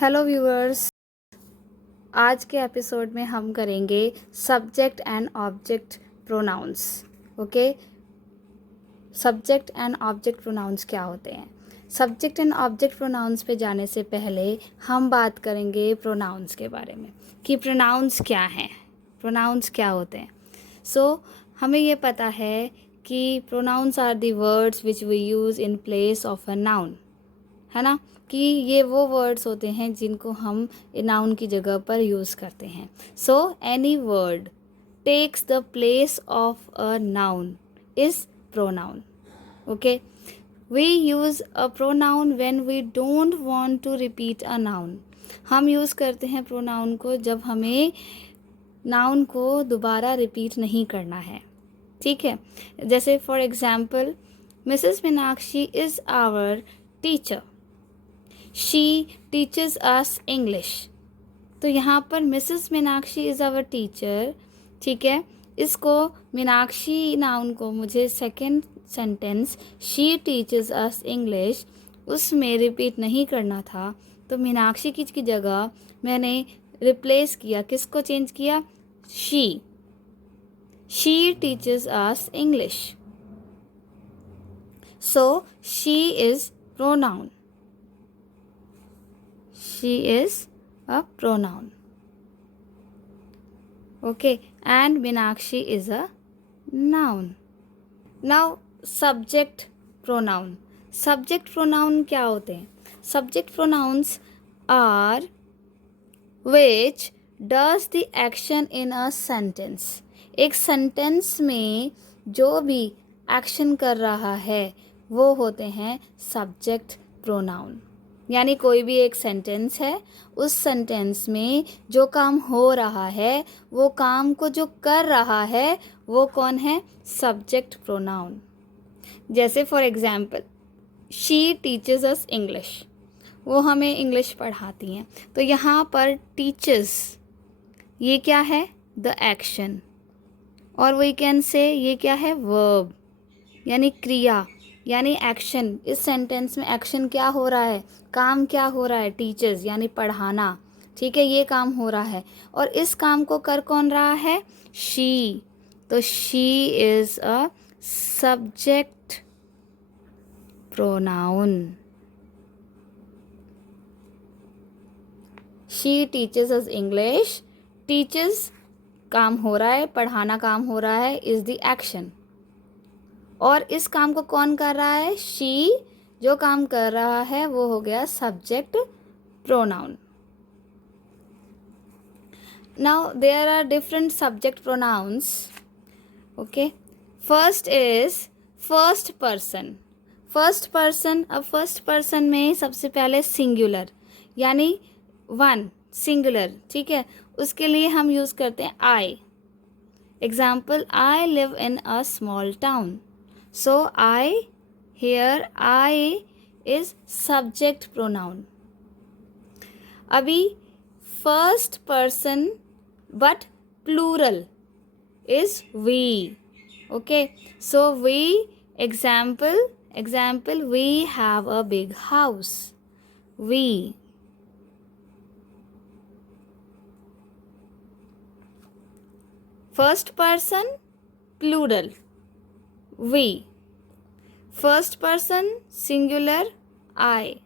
Hello viewers, आज के episode में हम करेंगे subject and object pronouns. Okay, subject and object pronouns क्या होते हैं? सब्जेक्ट एंड ऑब्जेक्ट प्रोनाउंस पे जाने से पहले हम बात करेंगे प्रोनाउंस के बारे में कि प्रोनाउंस क्या हैं, प्रोनाउंस क्या होते हैं। हमें ये पता है कि pronouns are the words which we use in place of a noun, है ना, कि ये वो वर्ड्स होते हैं जिनको हम नाउन की जगह पर यूज़ करते हैं। So any word takes the place of a noun is pronoun. Okay, we use a pronoun when we don't want to repeat a noun. हम यूज़ करते हैं प्रोनाउन को जब हमें नाउन को दोबारा रिपीट नहीं करना है। ठीक है, जैसे for example, Mrs Meenakshi is our teacher, she teachers us English. तो यहाँ पर Mrs Meenakshi is our teacher, ठीक है, इसको मीनाक्षी नाउन को मुझे second sentence she teachers us English उसमें रिपीट नहीं करना था, तो मीनाक्षी की जगह मैंने रिप्लेस किया, किसको चेंज किया? She teachers us English. So she is pronoun, she is a pronoun. Okay, and Meenakshi is a noun. Now subject pronoun. Subject pronoun क्या होते हैं? Subject pronouns are which does the action in a sentence. एक sentence में जो भी action कर रहा है वो होते हैं सब्जेक्ट प्रोनाउन। यानी कोई भी एक सेंटेंस है, उस सेंटेंस में जो काम हो रहा है, वो काम को जो कर रहा है वो कौन है? Subject pronoun. जैसे for example, she teachers us English, वो हमें इंग्लिश पढ़ाती हैं। तो यहाँ पर टीचर्स ये क्या है? The action. और वी कैन से ये क्या है? वर्ब, यानी क्रिया, यानी एक्शन। इस सेंटेंस में एक्शन क्या हो रहा है? काम क्या हो रहा है? टीचर्स यानी पढ़ाना, ठीक है, ये काम हो रहा है। और इस काम को कर कौन रहा है? शी। तो she is a subject pronoun. She teachers us English, teachers काम हो रहा है, पढ़ाना काम हो रहा है, इज द एक्शन। और इस काम को कौन कर रहा है? शी। जो काम कर रहा है वो हो गया subject pronoun. Now there are different subject pronouns. Okay, first is first person. First person, अब फर्स्ट पर्सन में सबसे पहले सिंगुलर यानी वन, सिंगुलर, ठीक है, उसके लिए हम यूज़ करते हैं I. Example, I live in a small town. So here I is subject pronoun. अभी first person but plural is we. Okay, so we, example we have a big house. We. First person plural we, first person singular I.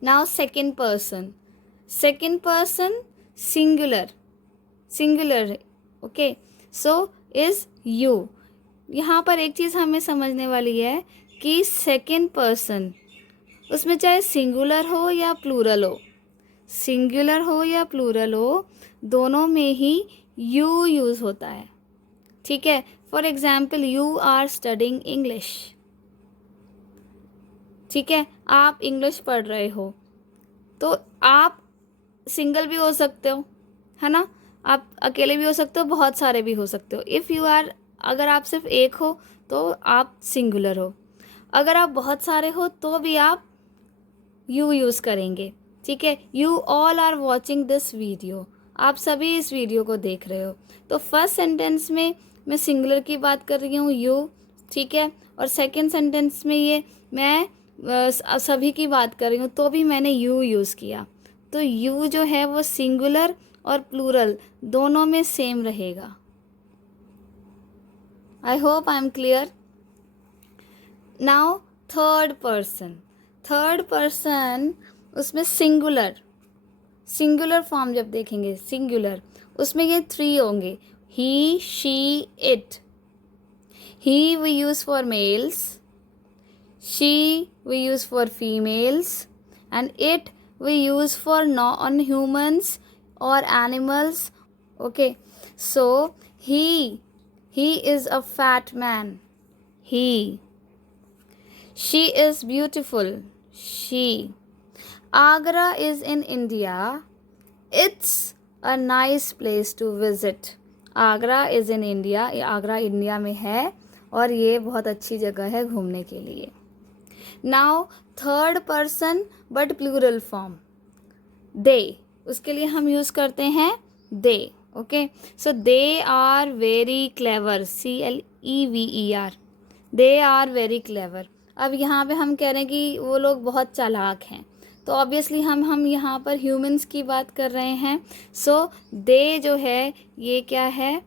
Now second person singular, okay, so is you. यहाँ पर एक चीज़ हमें समझने वाली है कि second person उसमें चाहे सिंगुलर हो या प्लूरल हो, दोनों में ही यू यूज़ होता है, ठीक है। For example, you are studying English, ठीक है, आप इंग्लिश पढ़ रहे हो। तो आप सिंगल भी हो सकते हो, है ना, आप अकेले भी हो सकते हो, बहुत सारे भी हो सकते हो। इफ़ यू आर, अगर आप सिर्फ एक हो तो आप सिंगुलर हो, अगर आप बहुत सारे हो तो भी आप यू यूज़ करेंगे, ठीक है। You all are watching this video, आप सभी इस वीडियो को देख रहे हो। तो फर्स्ट सेंटेंस में मैं सिंगुलर की बात कर रही हूँ, यू, ठीक है, और सेकंड सेंटेंस में ये मैं सभी की बात कर रही हूँ तो भी मैंने यू यूज़ किया। तो यू जो है वो सिंगुलर और प्लूरल दोनों में सेम रहेगा। I hope I am clear. Now third person उसमें सिंगुलर फॉर्म जब देखेंगे सिंगुलर, उसमें ये 3 होंगे, he, she, it. He we use for males, she we use for females, and it we use for non-humans or animals. Okay, so he is a fat man, he. She is beautiful, she. Agra is in India, it's a nice place to visit. Agra is in India, Agra India में है और ये बहुत अच्छी जगह है घूमने के लिए। Now third person but plural form, they, उसके लिए हम यूज़ करते हैं they. Okay, so they are very clever, CLEVER, they are very clever. अब यहाँ पे हम कह रहे हैं कि वो लोग बहुत चालाक हैं, तो ऑब्वियसली हम यहाँ पर ह्यूमंस की बात कर रहे हैं। सो दे जो है ये क्या है,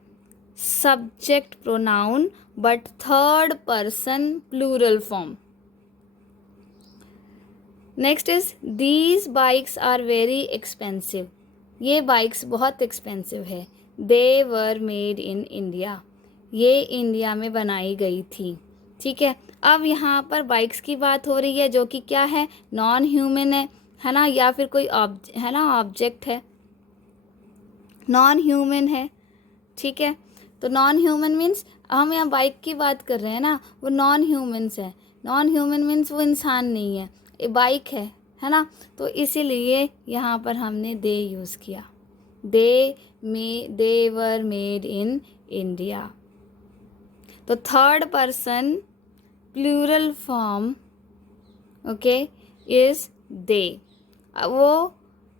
subject pronoun but third person plural form. Next is these bikes are very expensive, ये बाइक्स बहुत एक्सपेंसिव है। They were made in India, ये इंडिया में बनाई गई थी। ठीक है, अब यहाँ पर बाइक्स की बात हो रही है जो कि क्या है, नॉन ह्यूमन है ना, या फिर कोई है ना ऑब्जेक्ट है, नॉन ह्यूमन है। ठीक है, तो नॉन ह्यूमन मीन्स हम यहाँ बाइक की बात कर रहे हैं ना, वो नॉन ह्यूमन्स है। नॉन ह्यूमन मीन्स वो इंसान नहीं है, ये बाइक है ना। तो इसीलिए यहाँ पर हमने दे यूज़ किया, they were made in India. तो third person plural form okay is they. वो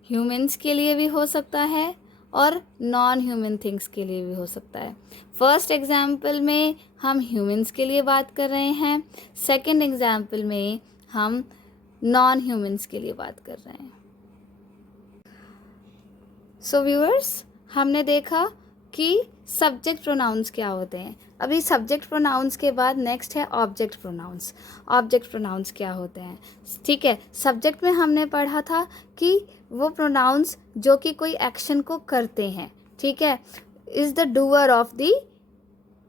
ह्यूमन्स के लिए भी हो सकता है और नॉन ह्यूमन थिंग्स के लिए भी हो सकता है। फर्स्ट एग्जाम्पल में हम ह्यूमन्स के लिए बात कर रहे हैं, सेकंड एग्जाम्पल में हम नॉन ह्यूमन्स के लिए बात कर रहे हैं। सो व्यूअर्स, हमने देखा कि सब्जेक्ट प्रोनाउंस क्या होते हैं। अभी सब्जेक्ट प्रोनाउंस के बाद नेक्स्ट है ऑब्जेक्ट प्रोनाउंस। ऑब्जेक्ट प्रोनाउंस क्या होते हैं, ठीक है। सब्जेक्ट में हमने पढ़ा था कि वो प्रोनाउंस जो कि कोई एक्शन को करते हैं, ठीक है, is the doer of the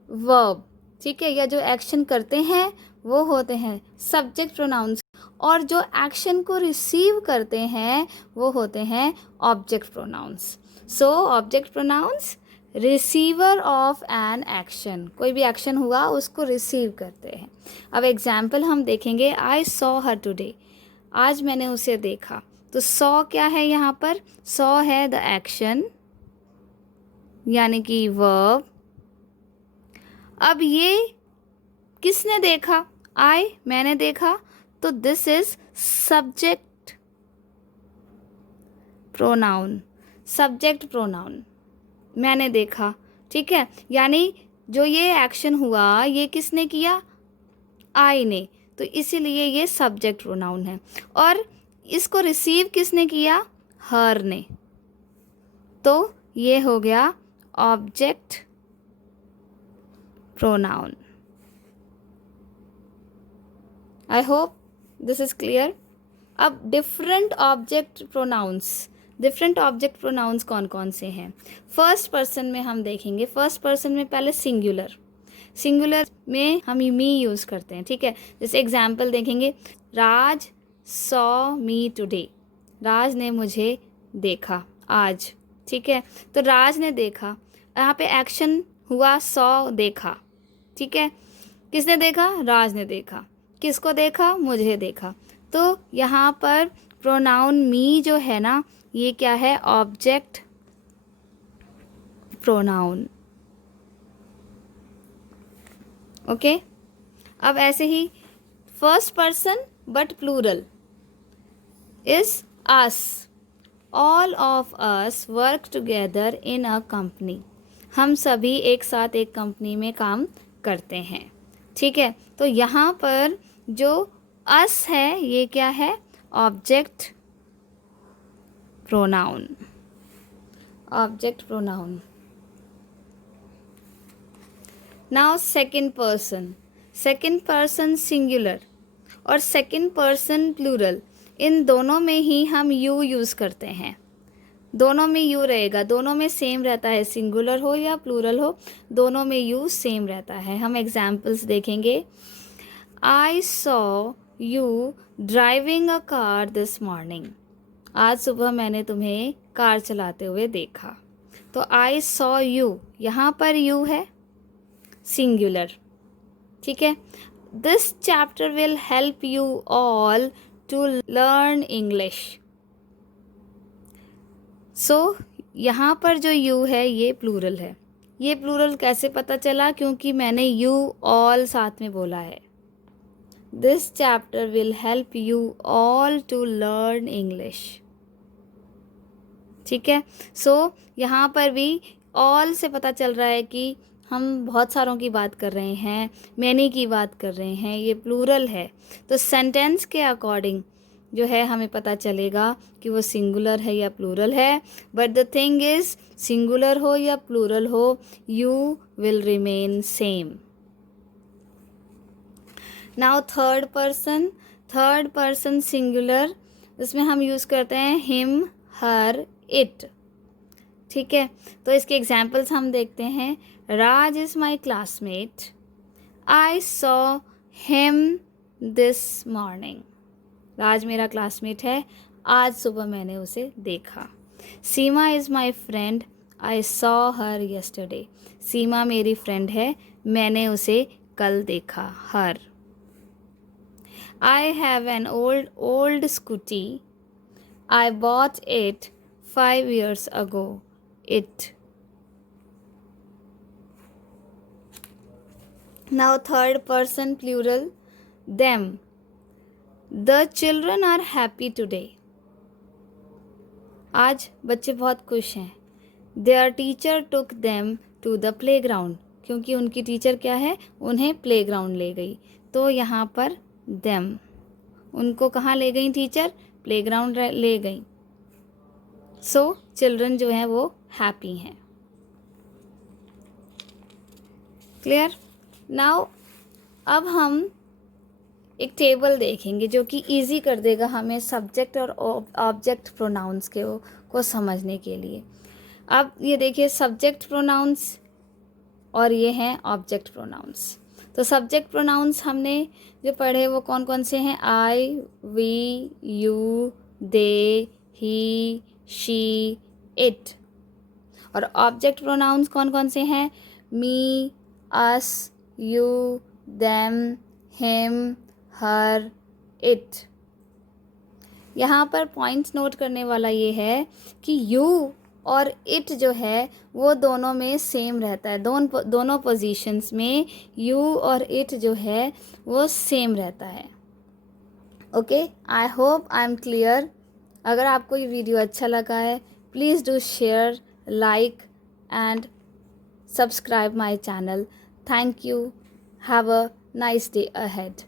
verb, ठीक है, या जो एक्शन करते हैं वो होते हैं सब्जेक्ट प्रोनाउंस, और जो एक्शन को रिसीव करते हैं वो होते हैं object pronouns. So object pronouns receiver of an action, कोई भी एक्शन हुआ उसको रिसीव करते हैं। अब एग्जाम्पल हम देखेंगे, आई सॉ हर टुडे, आज मैंने उसे देखा। तो सॉ क्या है यहाँ पर, सॉ है द एक्शन यानी कि वर्ब। अब ये किसने देखा, आई, मैंने देखा, तो this is subject pronoun, subject pronoun, मैंने देखा, ठीक है, यानी जो ये एक्शन हुआ ये किसने किया, आई ने, तो इसीलिए ये सब्जेक्ट प्रोनाउन है। और इसको रिसीव किसने किया, हर ने, तो ये हो गया object pronoun. I hope this is clear. अब डिफरेंट ऑब्जेक्ट प्रोनाउंस कौन कौन से हैं। फर्स्ट पर्सन में हम देखेंगे, फर्स्ट पर्सन में पहले सिंगुलर में हम मी यूज़ करते हैं, ठीक है। जैसे एग्जाम्पल देखेंगे, राज सॉ मी टुडे, राज ने मुझे देखा आज, ठीक है, तो राज ने देखा, यहाँ पे एक्शन हुआ सॉ, देखा, ठीक है, किसने देखा, राज ने देखा, किसको देखा, मुझे देखा। तो यहाँ पर प्रोनाउन मी जो है ना, ये क्या है, ऑब्जेक्ट प्रोनाउन, ओके। अब ऐसे ही first person but plural is us, all of us work together in a company, हम सभी एक साथ एक कंपनी में काम करते हैं, ठीक है। तो यहाँ पर जो अस है, ये क्या है? Object pronoun, object pronoun. Now second person singular और सेकंड पर्सन प्लूरल, इन दोनों में ही हम यू यूज़ करते हैं। दोनों में यू रहेगा, दोनों में सेम रहता है, सिंगुलर हो या प्लूरल हो, दोनों में यू सेम रहता है। हम एग्जाम्पल्स देखेंगे। I saw you driving a car this morning. आज सुबह मैंने तुम्हें कार चलाते हुए देखा। तो आई सॉ यू, यहाँ पर यू है सिंगुलर, ठीक है। This chapter will help you all to learn English. So यहाँ पर जो यू है ये प्लूरल है। ये प्लूरल कैसे पता चला? क्योंकि मैंने यू ऑल साथ में बोला है। This chapter will help you all to learn English, ठीक है। सो यहाँ पर भी ऑल से पता चल रहा है कि हम बहुत सारों की बात कर रहे हैं, मैनी की बात कर रहे हैं, ये प्लूरल है। तो सेंटेंस के अकॉर्डिंग जो है हमें पता चलेगा कि वो सिंगुलर है या प्लूरल है। But the thing is, singular हो या प्लूरल हो, you will remain same. Now third person singular, इसमें हम यूज़ करते हैं हिम, हर, इट, ठीक है। तो इसके एग्जाम्पल्स हम देखते हैं। Raj is my classmate, I saw him this morning. Raj मेरा क्लासमेट है, आज सुबह मैंने उसे देखा। Seema is my friend, I saw her yesterday. Seema मेरी फ्रेंड है, मैंने उसे कल देखा, her. I have an old scooty, I bought it 5 years ago, it. Now third person plural, them. The children are happy today. आज बच्चे बहुत खुश हैं। Their teacher took them to the playground. क्योंकि उनकी टीचर क्या है? उन्हें प्लेग्राउंड ले गई। तो यहाँ पर them, उनको कहाँ ले गई टीचर? प्लेग्राउंड ले गई। सो चिल्ड्रन जो हैं वो हैप्पी हैं। क्लियर? नाउ अब हम एक टेबल देखेंगे जो कि इजी कर देगा हमें सब्जेक्ट और ऑब्जेक्ट प्रोनाउंस को समझने के लिए। अब ये देखिए, सब्जेक्ट प्रोनाउंस और ये हैं ऑब्जेक्ट प्रोनाउंस। तो सब्जेक्ट प्रोनाउंस हमने जो पढ़े वो कौन कौन से हैं? I, we, you, they, he, she, it. और ऑब्जेक्ट प्रोनाउंस कौन कौन से हैं? Me, us, you, them, him, her, it. यहाँ पर पॉइंट्स नोट करने वाला ये है कि यू और इट जो है वो दोनों में सेम रहता है। दोनों पोजीशंस में यू और इट जो है वो सेम रहता है। Okay, I hope I am clear. अगर आपको ये वीडियो अच्छा लगा है, please do share, like and subscribe my channel. Thank you. Have a nice day ahead.